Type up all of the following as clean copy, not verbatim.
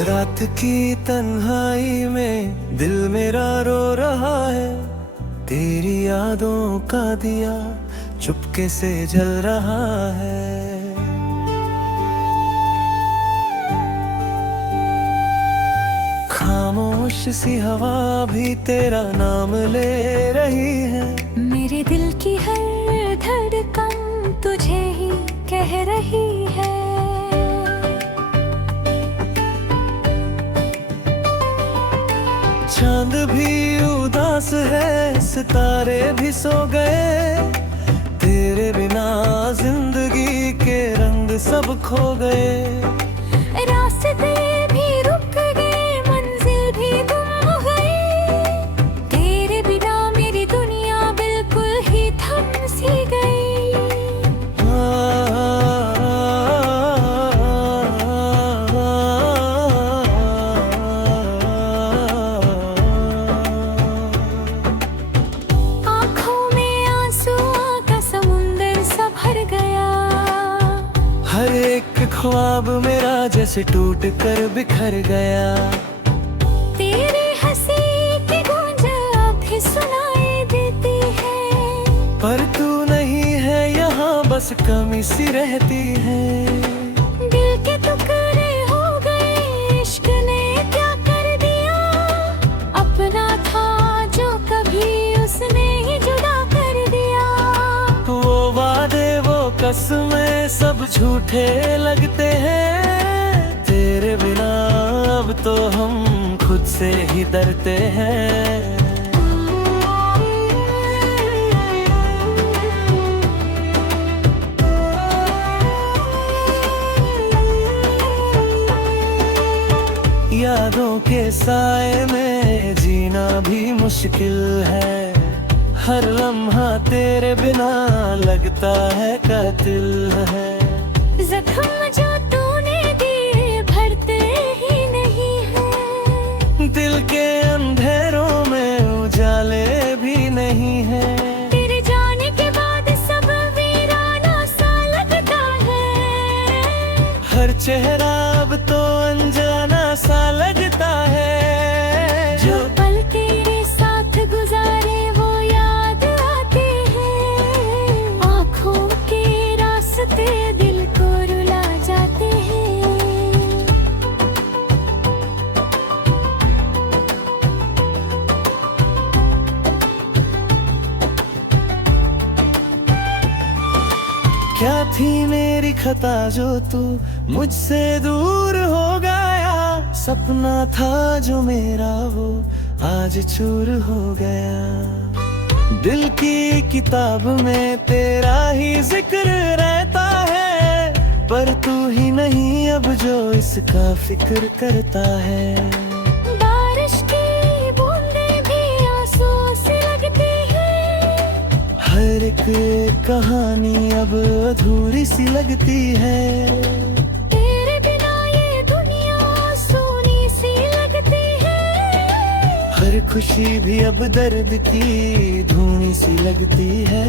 रात की तन्हाई में दिल मेरा रो रहा है, तेरी यादों का दिया चुपके से जल रहा है। खामोश सी हवा भी तेरा नाम ले रही है, मेरे दिल की हर धड़कन तुझे ही कह रही है। चांद भी उदास है, सितारे भी सो गए, तेरे बिना जिंदगी के रंग सब खो गए। रास्ते भी रुक गए, मंजिल भी गुम हो गई, तेरे बिना मेरी दुनिया बिल्कुल ही थम सी गई। हर एक ख्वाब मेरा जैसे टूट कर बिखर गया, तेरी हंसी की गूंज अब भी सुनाई देती है, पर तू नहीं है यहाँ, बस कमी सी रहती है। दिल के टुकड़े हो गए, इश्क ने क्या कर दिया, अपना था जो कभी उसने ही जुदा कर दिया। वो वादे वो कसमें सब झूठे लगते हैं, तेरे बिना अब तो हम खुद से ही डरते हैं। यादों के साए में जीना भी मुश्किल है, हर लम्हा तेरे बिना लगता है कातिल है। जख्म जो तूने दिए भरते ही नहीं है, दिल के अंधेरों में उजाले भी नहीं है, तेरे जाने के बाद सब वीराना सा लगता है। हर चेहरा अब तो अनजाना सा लगता है। जो पल तेरे साथ गुजारे वो याद आते हैं, आँखों के रास्ते दिल को रुला जाते हैं। क्या थी मेरी खता जो तू मुझसे दूर हो गया, सपना था जो मेरा वो आज चूर हो गया। दिल की किताब में तेरा ही जिक्र रहता है, पर तू ही नहीं अब जो इसका फिक्र करता है। बारिश की बूंदें भी आंसू से लगती है, हर एक कहानी अब अधूरी सी लगती है, तेरे बिना ये दुनिया सूनी सी लगती है। हर खुशी भी अब दर्द की धूनी सी लगती है।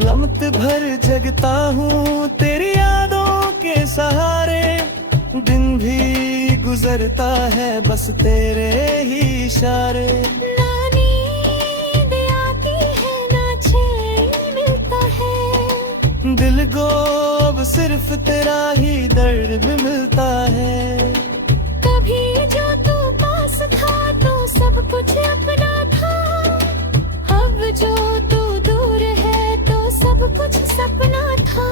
लम्हत भर जगता हूँ तेरी यादों के सहारे, दिन भी गुजरता है बस तेरे ही इशारे। ना नींद आती है ना चैन मिलता है, दिल को अब सिर्फ तेरा ही दर्द भी मिलता है। कभी जो तू पास था तो सब कुछ अपना था, अब जो तू दूर है तो सब कुछ सपना था।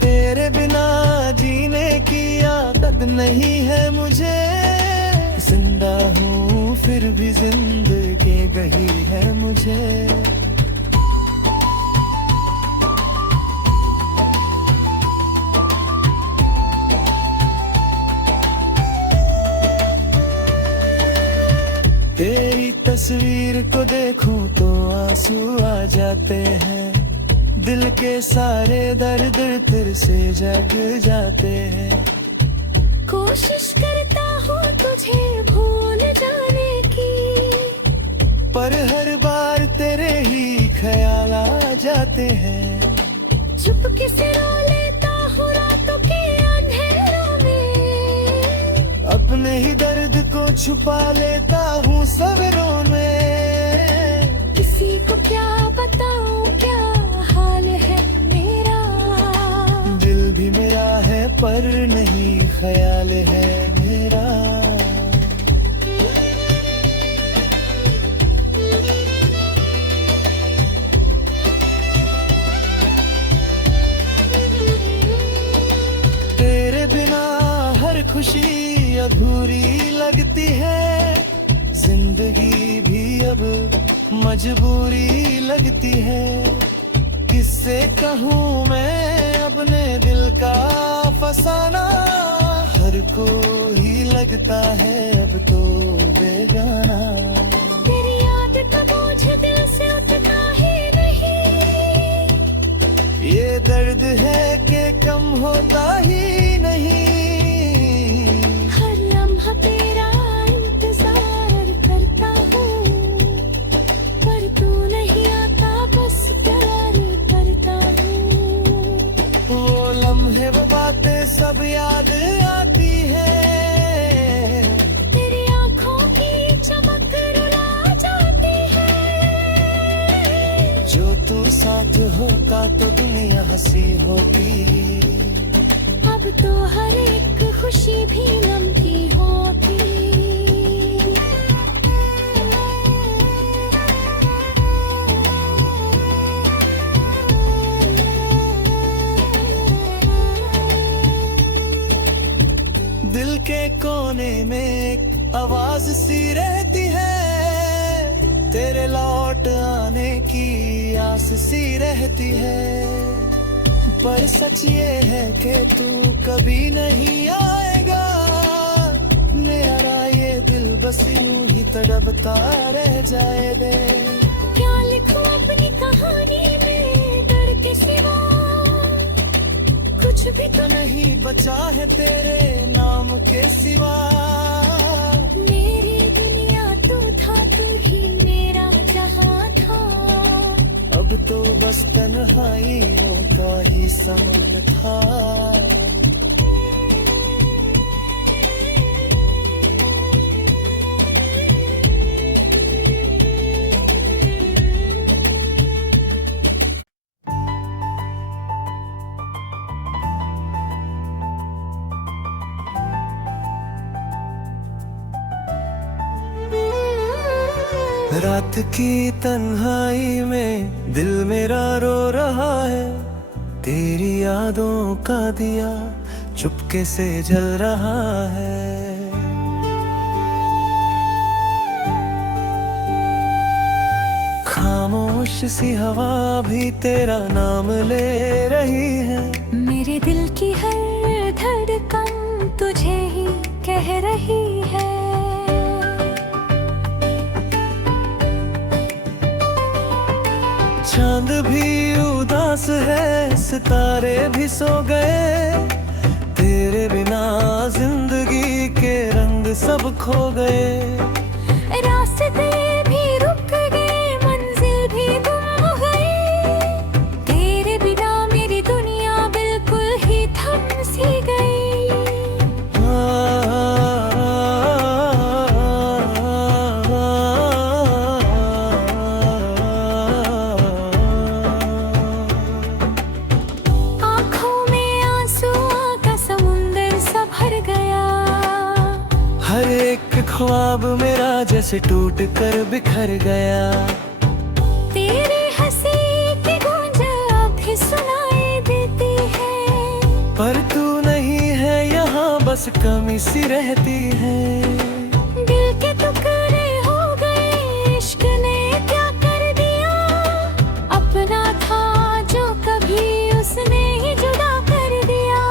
तेरे बिना जीने की आदत नहीं है मुझे, जिंदा हूँ फिर भी जिंदगी गही है मुझे। तेरी तस्वीर को देखूं तो आंसू आ जाते हैं, दिल के सारे दर्द तेरे से जग जाते हैं। कोशिश करता हूँ तुझे भूल जाने की, पर हर बार तेरे ही ख्याल आ जाते हैं। चुपके से रो लेता हूँ रातों के अंधेरों में, अपने ही दर्द को छुपा लेता हूँ सवेरों में। किसी को क्या बताऊँ क्या हाल है मेरा, दिल भी मेरा है पर नहीं ख्याल है मेरा। तेरे बिना हर खुशी अधूरी लगती है, जिंदगी भी अब मजबूरी लगती है। किससे कहूँ मैं अपने दिल का फसाना, हर को ही लगता है अब तो बेगाना। तेरी याद का बोझ दिल से उठता ही नहीं, ये दर्द है कि कम होता ही नहीं। हर लम्हा तेरा इंतजार करता हूँ, पर तू नहीं आता बस प्यार करता हूँ। वो लम्हे वो बातें सब याद आती है, तेरी आँखों की चमक रुला जाती है। जो तू साथ होता तो दुनिया हंसी होती। अब तो हर एक खुशी भी नमकी होती। दिल के कोने में एक आवाज सी रहती है, तेरे लौट आने की आस सी रहती है। पर सच ये है कि तू कभी नहीं आएगा, मेरा ये दिल बस यूं ही तड़पता रह जाए दे। क्या लिखूं अपनी कहानी में दर्द के सिवा, कुछ भी तो नहीं बचा है तेरे नाम के सिवा। मेरी दुनिया तू था, तू ही मेरा जहां था। अब तो बस तन्हाइयों का ही समान था। रात की तन्हाई में दिल मेरा रो रहा है, तेरी यादों का दिया चुपके से जल रहा है। खामोश सी हवा भी तेरा नाम ले रही है, मेरे दिल की हर धड़कन तुझे ही कह रही है। चांद भी उदास है, सितारे भी सो गए, तेरे बिना जिंदगी के रंग सब खो गए। रास्ते भी रुक गए, मंजिल भी गुम हो गई, तेरे बिना मेरी दुनिया बिल्कुल ही थम सी गई। आँखों में आंसुओं का समुंदर सा भर गया, हर एक ख्वाब मेरा जैसे टूट कर बिखर गया। तेरी हंसी की गूंज अब भी सुनाई देती है, पर तू नहीं है यहाँ बस कमी सी रहती है। दिल के टुकड़े हो गए, इश्क ने क्या कर दिया, अपना था जो कभी उसने ही जुदा कर दिया।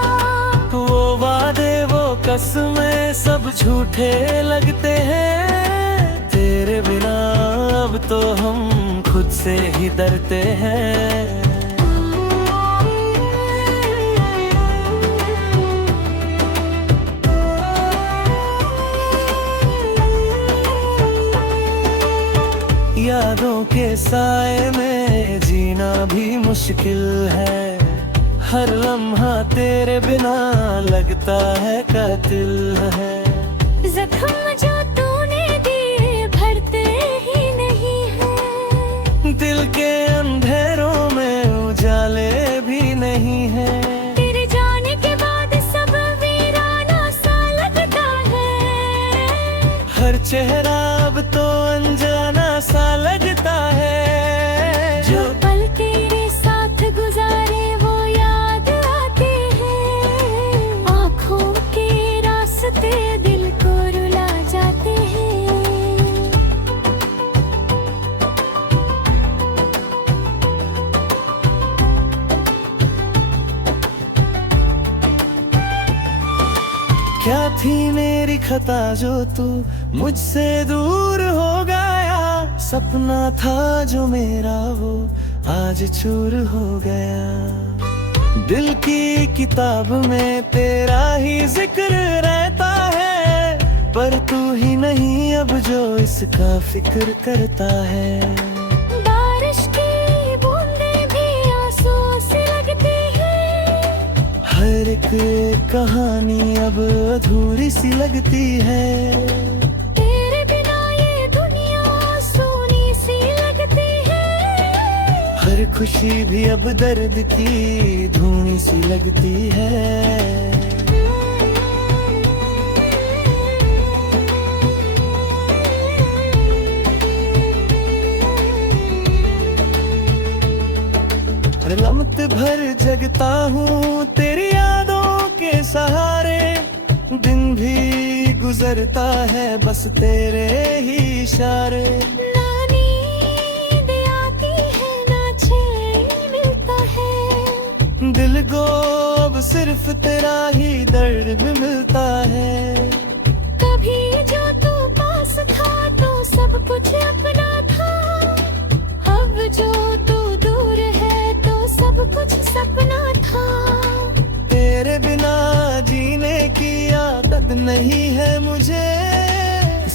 वो वादे वो कसमें सब झूठे लगते हैं, तेरे बिना अब तो हम खुद से ही डरते हैं। साए में जीना भी मुश्किल है, हर लम्हा तेरे बिना लगता है कातिल है। जख्म जो तूने दिए भरते ही नहीं है, दिल के अंधेरों में उजाले भी नहीं है। तेरे जाने के बाद सब वीराना सा लगता है, हर चेहरा अब तो अनजाना सा लगता है। जो पल तेरे साथ गुजारे वो याद आते हैं, आँखों के रास्ते दिल को रुला जाते हैं। क्या थी मेरी खता जो तू मुझसे दूर हो गया, सपना था जो मेरा वो आज चूर हो गया। दिल की किताब में तेरा ही जिक्र रहता है, पर तू ही नहीं अब जो इसका फिक्र करता है। बारिश की बूंदें भी आंसू से लगती हैं, हर एक कहानी अब अधूरी सी लगती है। तेरे बिना ये दुनिया सूनी सी लगती है, हर खुशी भी अब दर्द की धूनी सी लगती है। लम्हत भर जगता हूँ तेरी यादों के सहारे, दिन भी गुजरता है बस तेरे ही इशारे। ना नींद आती है ना चैन मिलता है, दिल को अब सिर्फ तेरा ही दर्द भी मिलता है। कभी जो तू पास था तो सब कुछ अपना था, अब जो तू दूर है तो सब कुछ सपना था। तेरे बिना जीने की आदत नहीं है मुझे,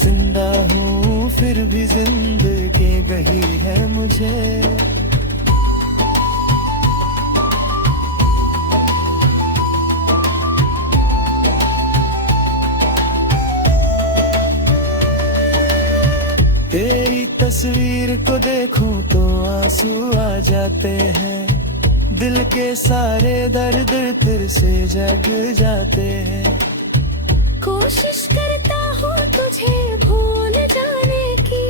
जिंदा हूँ फिर भी जिंदगी गही है मुझे। तेरी तस्वीर को देखूं तो आंसू आ जाते हैं, दिल के सारे दर्द तेरे से जग जाते हैं। कोशिश करता हूँ तुझे भूल जाने की,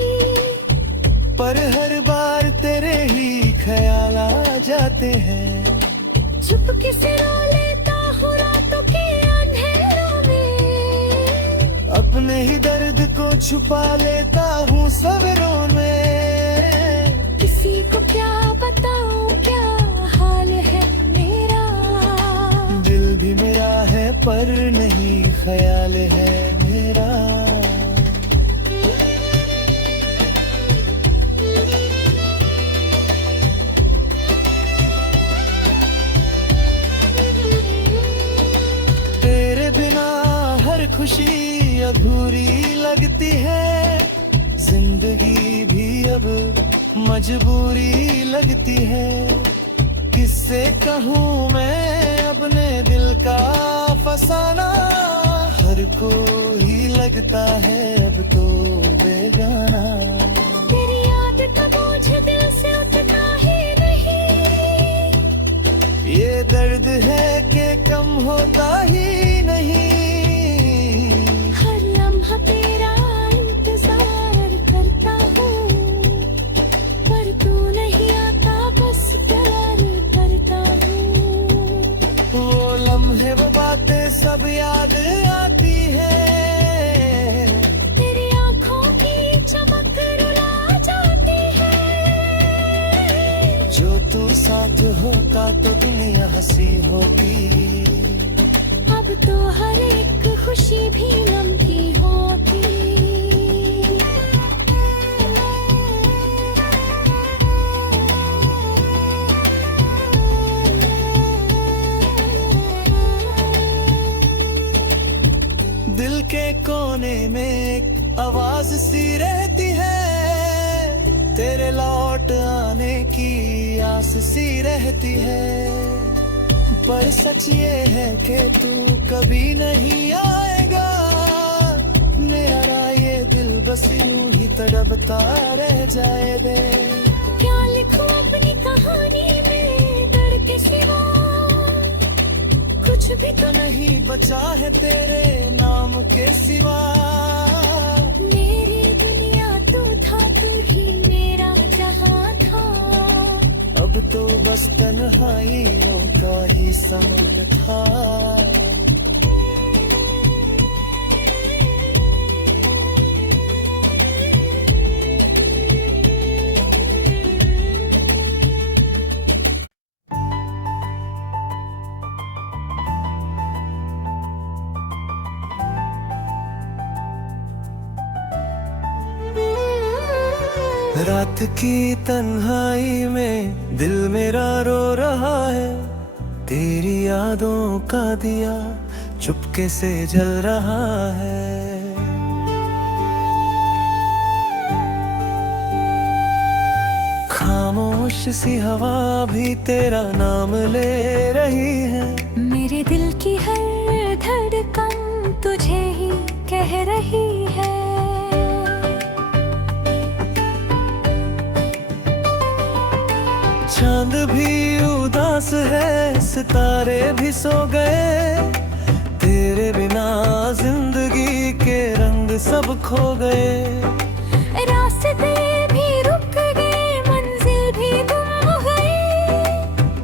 पर हर बार तेरे ही ख्याल आ जाते हैं। चुपके से रो लेता हूँ रातों के अंधेरों में, अपने ही दर्द को छुपा लेता हूँ सवेरों में। किसी को क्या बताऊँ क्या हाल है मेरा, दिल भी मेरा है पर नहीं ख्याल है मेरा। तेरे बिना हर खुशी अधूरी लगती है, जिंदगी भी अब मजबूरी लगती है। किससे कहूँ मैं अपने दिल का फसाना, हर को ही लगता है अब तो बेगाना। तेरी याद का बोझ दिल से उठता ही नहीं, ये दर्द है कि कम होता ही नहीं। हर लम्हा तेरा इंतजार करता हूँ, पर तू नहीं आता बस प्यार करता हूँ। वो लम्हे वो बातें सब याद आती है, तेरी आँखों की चमक रुला जाती है। जो तू साथ होता तो दुनिया हंसी होती। अब तो हर एक खुशी भी नमकी होती। दिल के कोने में एक आवाज सी रहती है, तेरे लौट पास सी रहती है। पर सच ये है कि तू कभी नहीं आएगा मेरा, ये दिल बस यूं ही तड़पता रह जाए दे। क्या लिखूं अपनी कहानी में दर्द के सिवा, कुछ भी तो नहीं बचा है तेरे नाम के सिवा। मेरी दुनिया तू था, तू ही मेरा जहां था। अब तो बस तन्हाइयों का ही समान था। रात की तन्हाई में दिल मेरा रो रहा है, तेरी यादों का दिया चुपके से जल रहा है। खामोश सी हवा भी तेरा नाम ले रही है। मेरे दिल की हर धड़कन तुझे ही कह रही है। चांद भी उदास है, सितारे भी सो गए, तेरे बिना जिंदगी के रंग सब खो गए। रास्ते भी रुक गए, मंजिल भी गुम हो गई,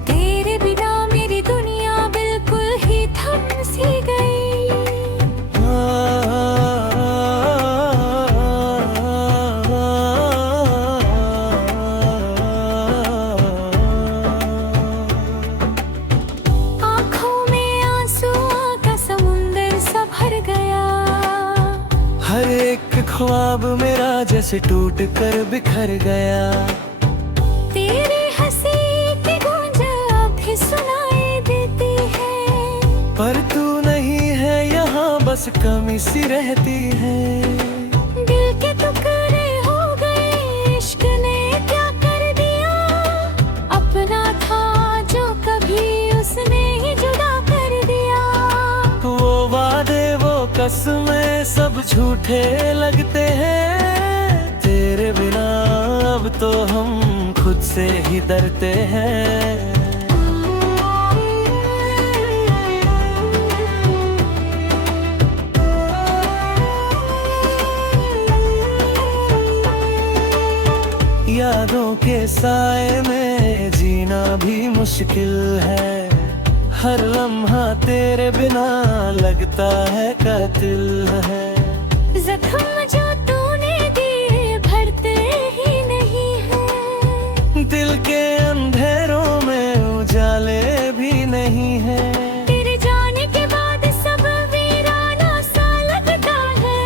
तेरे बिना मेरी दुनिया बिल्कुल ही थम सी गई। हर एक ख्वाब मेरा जैसे टूट कर बिखर गया। तेरी हंसी की गूंज अब भी सुनाई देती है। पर तू नहीं है यहाँ, बस कमी सी रहती है। दिल के टुकड़े हो गए, इश्क ने क्या कर दिया। अपना था जो कभी उसने ही जुदा कर दिया। वो वादे वो कसमें सब झूठे लगते हैं, तेरे बिना अब तो हम खुद से ही डरते हैं। यादों के साए में जीना भी मुश्किल है, हर लम्हा तेरे बिना लगता है कातिल है। जख्म जो तूने दिए भरते ही नहीं है, दिल के अंधेरों में उजाले भी नहीं है। तेरे जाने के बाद सब वीराना सा लगता है।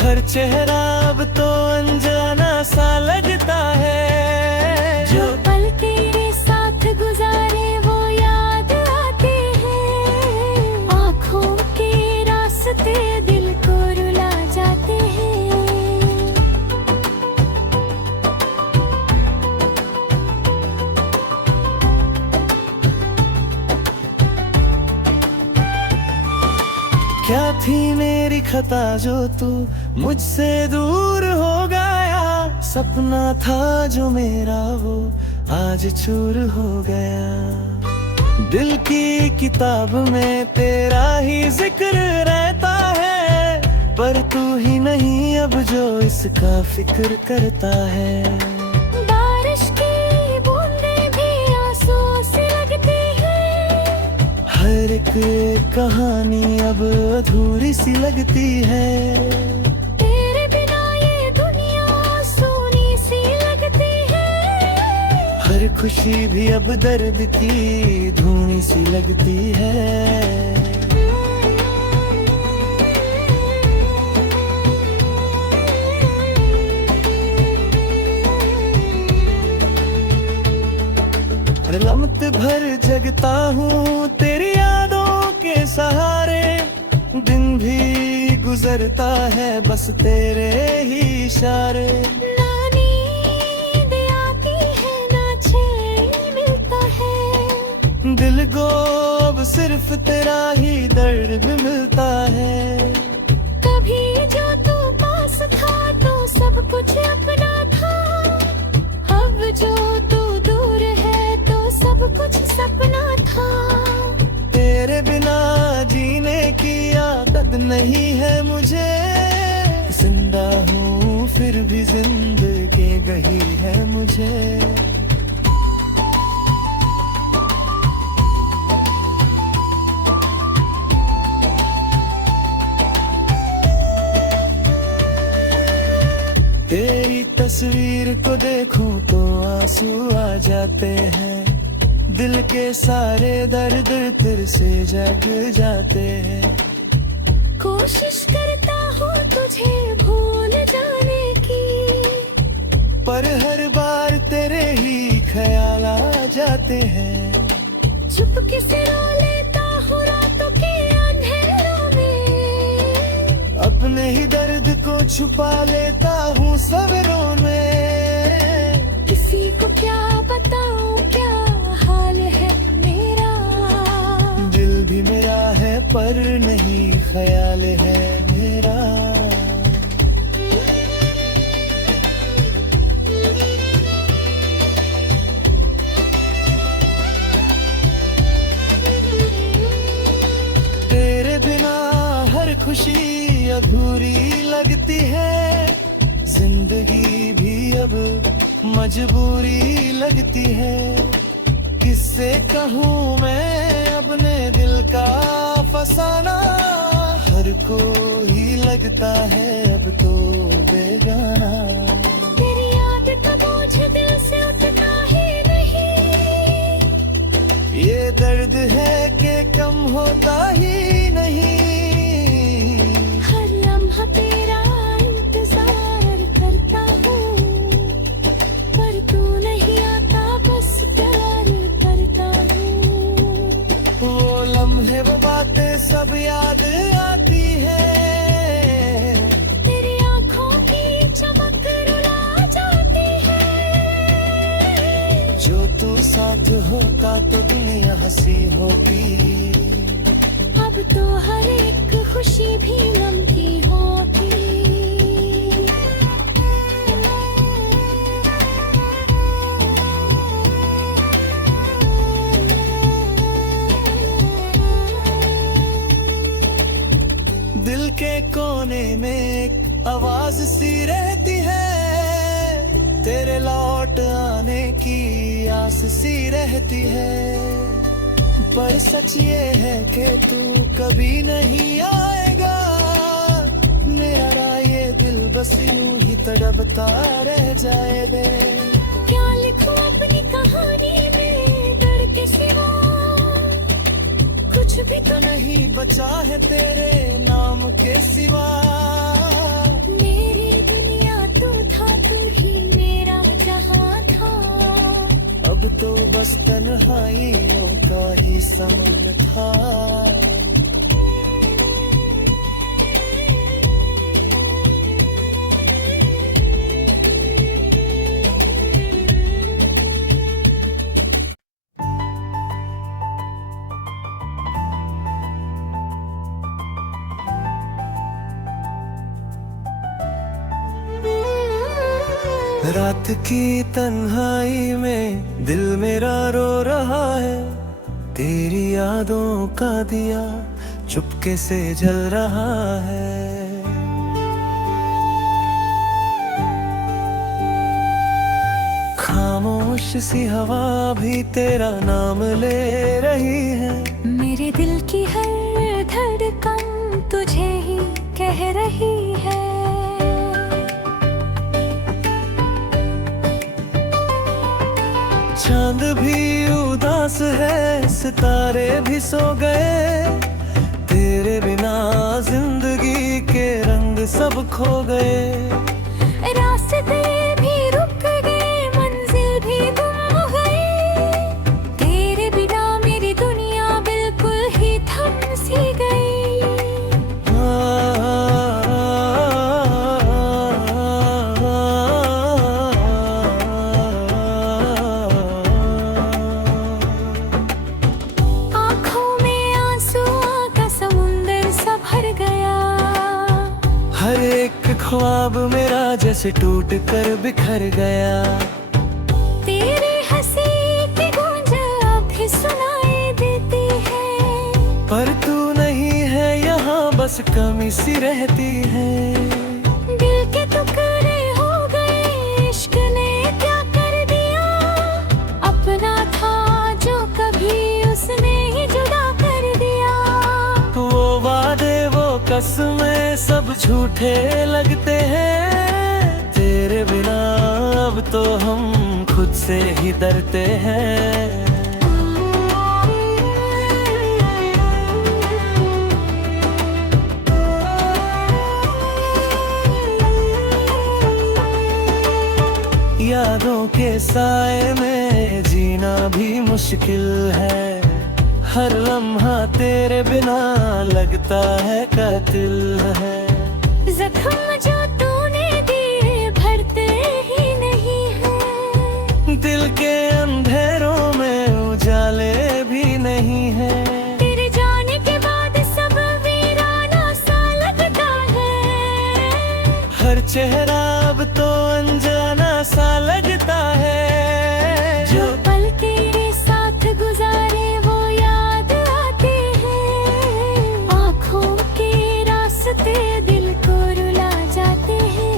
हर चेहरा अब तो अनजाना सा लगता है। जो पल तेरे साथ गुजारे वो याद आते हैं, आँखों के रास्ते दिल को रुला जाते हैं। क्या थी मेरी खता जो तू मुझसे दूर हो गया। सपना था जो मेरा वो आज चूर हो गया। दिल की किताब में तेरा ही जिक्र रहता है, पर तू ही नहीं अब जो इसका फिक्र करता है। बारिश की बूंदें भी आंसू से लगती हैं, हर एक कहानी अब अधूरी सी लगती है। तेरे बिना ये दुनिया सूनी सी लगती है। हर खुशी भी अब दर्द की धूनी सी लगती है। लम्हत भर जगता हूँ तेरी यादों के सहारे, दिन भी गुजरता है बस तेरे ही इशारे। ना नींद आती है ना चैन दिल को अब सिर्फ तेरा ही दर्द भी मिलता है। कभी जो तू पास था तो सब कुछ अपना था, अब जो तू दूर है तो सब कुछ सपना था। तेरे बिना जीने की आदत नहीं है मुझे, जिंदा हूँ फिर भी जिंदगी गही है मुझे। तेरी तस्वीर को देखूं तो आंसू आ जाते हैं, दिल के सारे दर्द तेरे से जग जाते हैं। कोशिश करता हूँ तुझे भूल जाने की, पर हर बार तेरे ही ख्याल आ जाते हैं। चुपके से रो लेता हूँ रातों के अंधेरों में, अपने ही दर्द को छुपा लेता हूँ सवेरों में। किसी को क्या बताऊँ क्या हाल है मेरा, दिल भी मेरा है पर नहीं ख्याल है मेरा। तेरे बिना हर खुशी अधूरी लगती है, जिंदगी भी अब मजबूरी लगती है। किससे कहूँ मैं अपने दिल का फसाना, हर को ही लगता है अब तो बेगाना। तेरी याद का बोझ दिल से उठता ही नहीं, ये दर्द है कि कम होता ही नहीं। हर लम्हा तेरा इंतजार करता हूँ, पर तू नहीं आता बस प्यार करता हूँ। वो लम्हे वो बातें सब याद आती है, तेरी आँखों की चमक रुला जाती है। जो तू साथ होगा तो दुनिया हंसी होगी, अब तो हर एक खुशी भी नमकी होगी। दिल के कोने में एक आवाज सी रहती है, तेरे लौट आने की आस सी रहती है। पर सच ये है कि तू कभी नहीं आएगा, मेरा ये दिल बस यूं ही तड़पता रह जाए दे। क्या लिखूं अपनी कहानी में दर्द के सिवा, कुछ भी तो नहीं बचा है तेरे नाम के सिवा। मेरी दुनिया तू था, तू ही मेरा जहां था। अब तो बस तन्हाइयों का ही समान था। रात की तन्हाई में दिल मेरा रो रहा है, तेरी यादों का दिया चुपके से जल रहा है। खामोश सी हवा भी तेरा नाम ले रही है, मेरे दिल की हर धड़कन तुझे ही कह रही है। चांद भी उदास है, सितारे भी सो गए, तेरे बिना जिंदगी के रंग सब खो गए। रास्ते भी रुक गए, मंजिल भी गुम हो गई, तेरे बिना मेरी दुनिया बिल्कुल ही थम सी गई। जैसे टूट कर बिखर गया। तेरी हंसी की गूंज अब भी सुनाई देती है, पर तू नहीं है यहाँ, बस कमी सी रहती है। दिल के टुकड़े हो गए, इश्क ने क्या कर दिया। अपना था जो कभी उसने ही जुदा कर दिया। वो वादे वो कसमें सब झूठे लगते हैं। तेरे बिना अब तो हम खुद से ही डरते हैं। यादों के साए में जीना भी मुश्किल है। हर लम्हा तेरे बिना लगता है कातिल है। जख्म जो तूने दिए भरते ही नहीं है, दिल के अंधेरों में उजाले भी नहीं है। तेरे जाने के बाद सब वीराना सा लगता है। हर चेहरा अब तो अनजाना सा लगता है। जो पल तेरे साथ गुजारे वो याद आते हैं। आँखों के रास्ते दिल को रुला जाते हैं।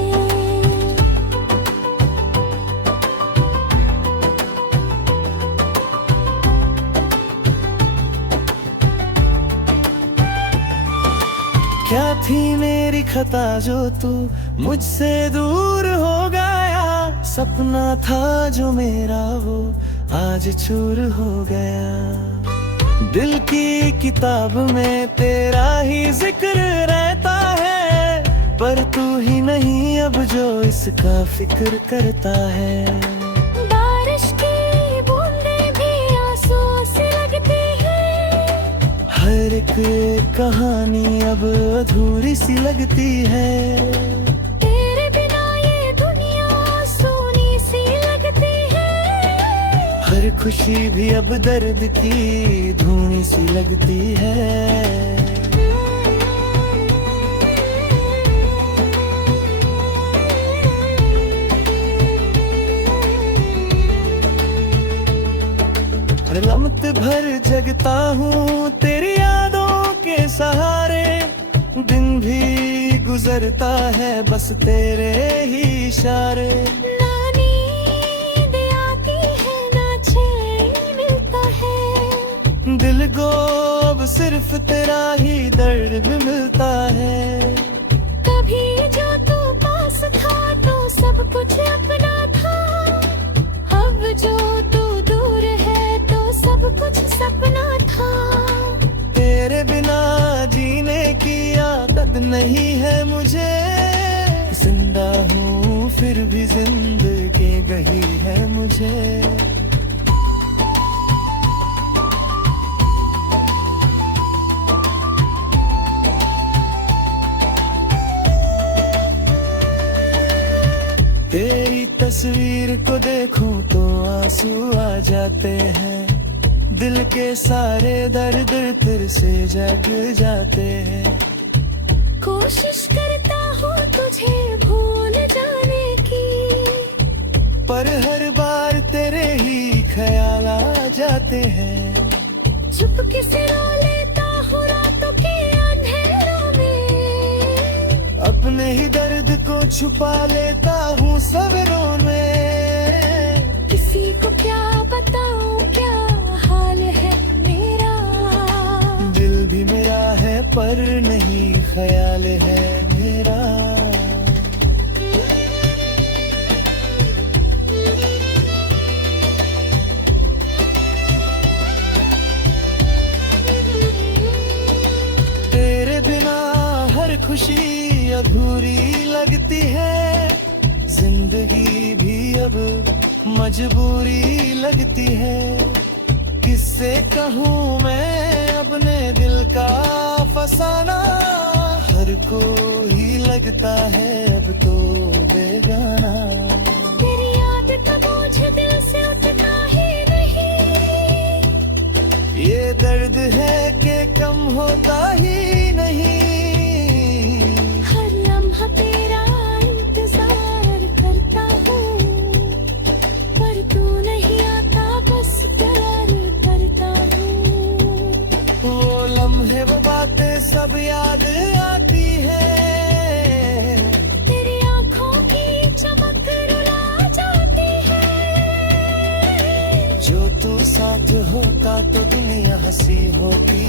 क्या थी मेरी खता जो तू मुझसे दूर हो गया। सपना था जो मेरा वो आज चूर हो गया। दिल की किताब में तेरा ही जिक्र रहता है, पर तू ही नहीं अब जो इसका फिक्र करता है। बारिश की बूंदें भी आंसू से लगती है। हर एक कहानी अब अधूरी सी लगती है। तेरे बिना ये दुनिया सूनी सी लगती है। हर खुशी भी अब दर्द की धूनी सी लगती है। लम्हत भर जगता हूँ तेरी यादों के सहारे। दिन भी गुजरता है बस तेरे ही इशारे। ना नींद आती है ना चैन मिलता है। दिल को अब सिर्फ तेरा ही दर्द भी मिलता है। कभी जो तू पास था तो सब कुछ अपना था। अब जो तू दूर है तो सब कुछ सपना था। तेरे बिना जीने की आदत नहीं है मुझे। जिंदा हूँ फिर भी जिंदगी गही है मुझे। तेरी तस्वीर को देखूं तो आंसू आ जाते हैं। दिल के सारे दर्द तेरे से जग जाते हैं। कोशिश करता हूँ तुझे भूल जाने की, पर हर बार तेरे ही ख्याल आ जाते हैं। चुपके से रो लेता हूँ रातों के अंधेरों में। अपने ही दर्द को छुपा लेता हूँ सवेरों में। किसी को क्या बताऊँ क्या हाल है मेरा। दिल भी मेरा है पर नहीं ख्याल है मेरा। तेरे बिना हर खुशी अधूरी लगती है। जिंदगी भी अब मजबूरी लगती है। किससे कहूँ मैं अपने दिल का फसाना। हर को ही लगता है अब तो बेगाना। तेरी याद का बोझ दिल से उठता ही नहीं। ये दर्द है कि कम होता ही नहीं। हर लम्हा तेरा इंतजार कब याद आती है, तेरी आंखों की चमक रुला जाती है। जो तू साथ होता तो दुनिया हंसी होती।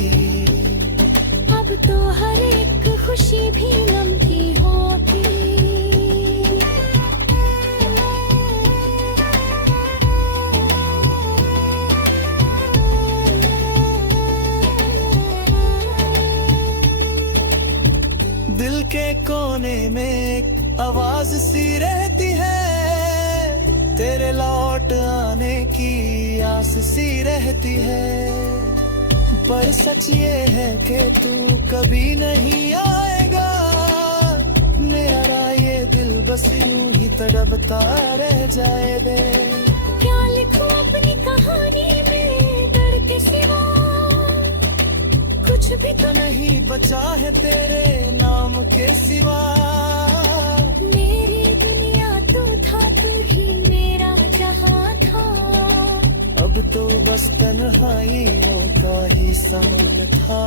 अब तो हर एक खुशी भी नमकी होती। दिल के कोने में एक आवाज सी रहती है, तेरे लौट आने की आस सी रहती है। पर सच ये है कि तू कभी नहीं आएगा, मेरा ये दिल बस यूं ही तड़पता रह जाए दे। क्या लिखूं अपनी कहानी में दर्द के सिवा, कुछ भी तो नहीं बचा है तेरे नाम के सिवा। मेरी दुनिया तू था, तू ही मेरा जहां था। अब तो बस तन्हाइयों का ही समान था।